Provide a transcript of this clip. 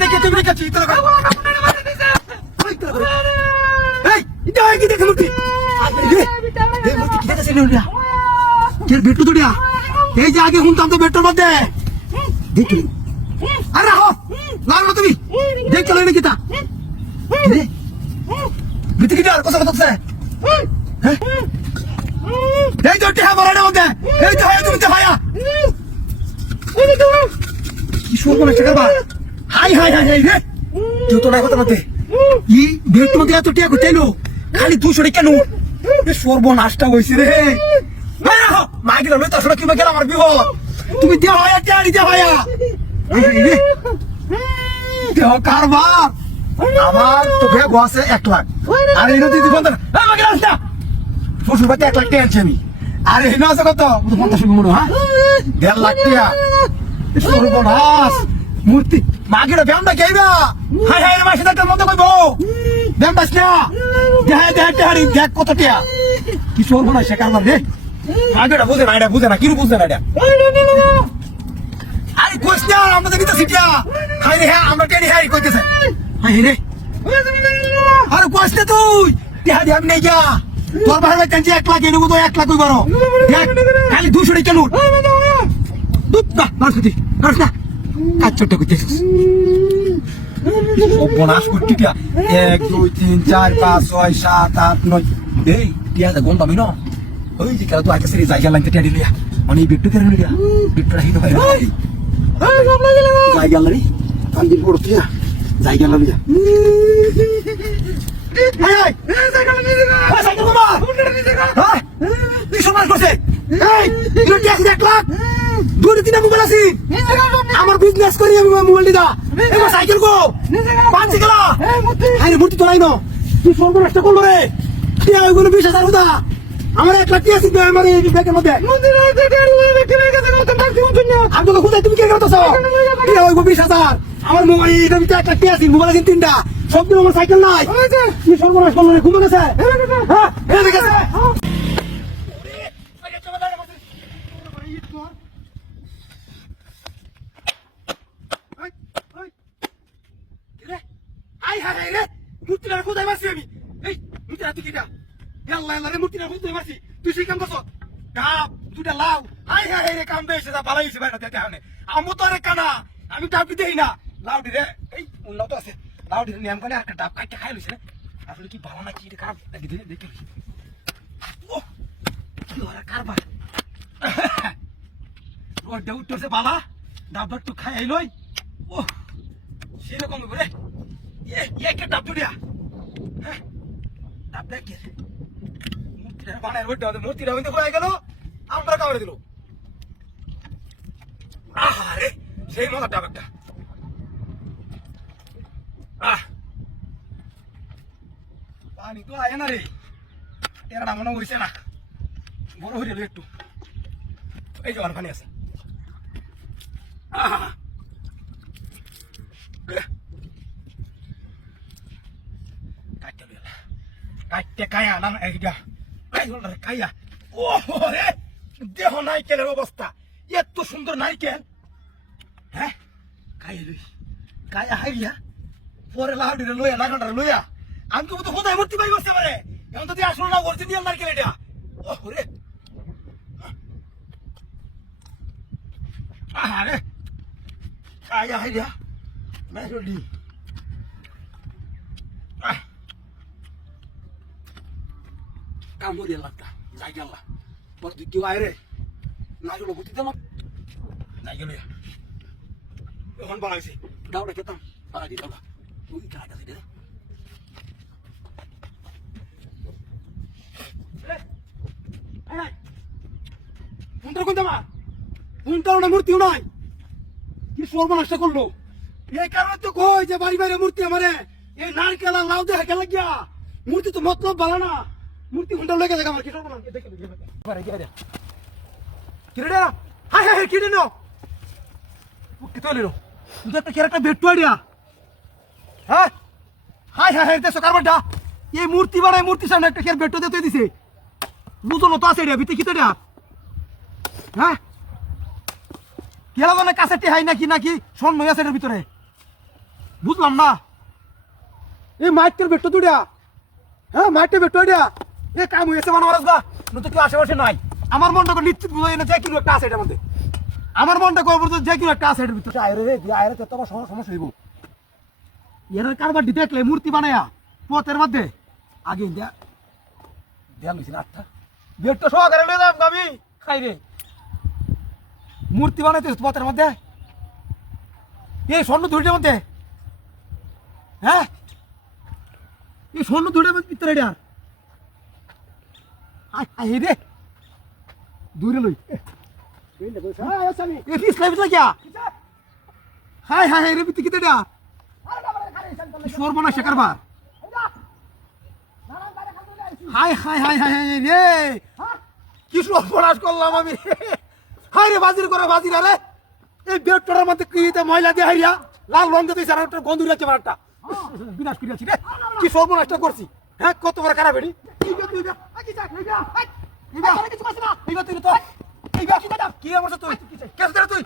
দেখে তুমি দেখেছি দেখে মূর্তি মূর্তি কি দেখেছে বেটু তো এই যে আগে শুনতাম তো বেটুর মধ্যে দেখলি আরে রাখো লাগলো তুমি দেখতে লাগলে কিতা বিতে কি আর কথা কথা এই তো টিহা বড়ার মধ্যে এই তো হয় তুমি তো ভাইয়া কি শুরু করে টাকা হাই হাই হাই হাই রে তুই তো নাই কথা বলতে ই বেটুর মধ্যে এত টিহা কইতেলো খালি 200 টাকা নো এ সর্বনাশটা হইছে রে মাইকে লই তো আসলে কি গেল আমার বিপদ তুমি দেও হয় একটা আড়ি দেও ভাইয়া দেও কারবার আমার তো ভেগ আছে 1 লাখ আর এই নদী দিবন না মাকে রাস্তা শ্বশুর বাড়িতে 1 লাখ টাকা আনছি আমি আর এই না আছে কত 50 মনে হ্যাঁ 1.5 লাখ টাকা সর্বনাশ মূর্তি মাকে ব্যায়ামটা খাইবা হাই হাই রে মাসে একটা মতো কইবো ব্যায়াম বাস না দেখ কত টাকা কি সর্বনাশ সে কারবার রে আগেটা বুঝে না এটা বুঝে না কি বুঝে না এটা আরে কইছ না আমাদের ভিতর সিটিয়া হাই রে হ্যাঁ আমরা টেনি হাই কইতেছে হাই রে আরে কইছ না তুই টিহা দি আমি নাই যা তোর ভাই কাঞ্জি 1 লাখ এনেবো তো 1 লাখ কই বড় দেখ খালি 200 টাকা নোট দুপ না নারসুতি নারসা কাজ ছোট কইতেছিস ও বোনাস করতে টিয়া 1 2 3 4 5 6 7 8 9 এই টিয়া দা গন পাবি না ওই যে কাল তো আইতে সেরি জায়গা লাইতে টিয়া দিলিয়া মানে বিট্টু করে নিলিয়া বিট্টু রাহিনো ভাই জায়গা লরি কান্দি পড়তিয়া জায়গা লরিয়া হাই হাই জায়গা লরি জায়গা বাবা হ্যাঁ তুই সমাজ করছে এই তুই টিয়া 1 লাখ দুই তিন মোবাইল আছে আমার বিজনেস করি আমি মোবাইল দিদা এবার সাইকেল গো পাঁচ গেলা আরে মূর্তি তো নাই না তুই সর্বনাশটা করলো রে টিয়া ওইগুলো 20,000 উদা আমার 1 লাখ টিয়া আছে আমার এই ব্যাগের মধ্যে আমি তো খুঁজে তুমি কে করতেছ টিয়া ওইগুলো 20,000 আমার মোবাইল এটা 1 লাখ টিয়া আছে মোবাইল আছে 3টা সব দিন আমার সাইকেল নাই তুই সর্বনাশ করলো রে ঘুমে গেছে হ্যাঁ এদিকে গেছে হাই হাই হাই রে মূর্তিটা কোথায় মারছি আমি এই মূর্তিটা তুই কিটা আল্লাহ আল্লাহ রে মূর্তিটা কোথায় মারছি তুই সেই কাম করছ ডাব দুটা লাউ হাই হাই হাই রে কাম বেশি দা ভালো হইছে বাইরে দেখতে হানে আমো তো রে কানা আমি ডাব দেই না লাউডি রে এই উন্নত তো আছে লাউডি রে নিয়ম করে একটা ডাব কাটতে খাই লইছে না আসলে কি ভালো না কি রে কাম দেখি দেখি ও কি ওরা কারবার রোড দে উঠছে বালা ডাব একটু খাই আইলই ও সেরকম করে ये क्या डाब जुड़िया डाब देख के मूर्ति रे बाने रोड दे मूर्ति रे होइते कोई गेलो আমরা কাवरे দিলো আরে সেই মজা ডাব একটা পানি তো আয় না রে এরা মনে হইছে না বড় হইলো একটু এই জল পানি আছে কাটতে কায়া না এইটা কায়া ও রে দেহ নাইকেলের অবস্থা এত সুন্দর নাইকেল হ্যাঁ কায়া লই কায়া হাইয়া পরে লাউডি রে লইয়া নাগাটা লইয়া আমি তো কোথায় মূর্তি পাই বসে পারে এখন তো তুই আসল না অরিজিনাল নারকেল এটা ও রে আরে কায়া হাইয়া মেরোডি কাম করি লাগতা যাই গেল পরে তুই কেউ আয় রে না গেলো বুঝতে আমার যাই গেল এখন বাড়াইছি ডাউটা খেতাম বাড়া দিতাম তুই খাটা দিতে ফোনটা কোনটা মা ফোনটা না মূর্তিও নাই কি সর্বনাশটা করলো এই কারণে তো কই যে বাড়ি বাইরে মূর্তি আমারে এই নারকেল আর লাউ দিয়ে খেলা গিয়া মূর্তি তো মতলব ভালো না মূর্তি ঘন্টা লেগে থাকে আমার কি সর্বনাশ দেখে কিরে হাই হাই কিরে নো কি তো লিলো তুই একটা ক্যারেক্টার বেটু আইডিয়া হ্যাঁ হাই হাই হাই দেশো কারবারটা এই মূর্তি বানায় মূর্তি সামনে একটা ক্যারেক্টার বেটু দিতে দিছে বুঝলো তো আছে রে ভিতে কি তো হ্যাঁ কেলা মানে কাছেটি হাই নাকি নাকি স্বর্ণ আছে এটার ভিতরে বুঝলাম না এই মাইকের বেটো দুড়িয়া হ্যাঁ মাইকের বেটো দিয়া এ কাম হয়েছে মানে ওরা যা নতুন কেউ আশেপাশে নাই আমার মনটা নিশ্চিত বুঝাই না যে কিলো একটা আছে এটার মধ্যে আমার মনটা কবে যে কিলো একটা আছে এটার ভিতরে আয়রে রে আয়রে তো তোমার সমস্যা হইব এর কারবার দেখলে মূর্তি বানায়া পথের মধ্যে আগে দেয়া লইছি না আটটা বেটটা সহকারে লয়ে যাম আমি খাই রে মূর্তি বানাইতে পথের মধ্যে এই স্বর্ণ দুইটার মধ্যে হ্যাঁ এই স্বর্ণ দুইটার মধ্যে ভিতরে এটা আই রে দূরে লই এ কি স্লাইভ লাগিয়া হাই হাই হাই রে বিতি কিতে এটা সর্বনাশ কারবার high high high high high রে কি সর্বনাশ করলাম আমি হাই রে বাজির করে বাজির আরে এই বেটটার মধ্যে কি ময়লা দিয়ে হাইয়া লাল রঙ দিয়ে দিয়েছে আর একটা গন্ধ লাগছে আমার একটা বিনাশ করিয়াছি রে কি সর্বনাশটা করছি হ্যাঁ কত বড় খারাপ এটি কি আমার তুই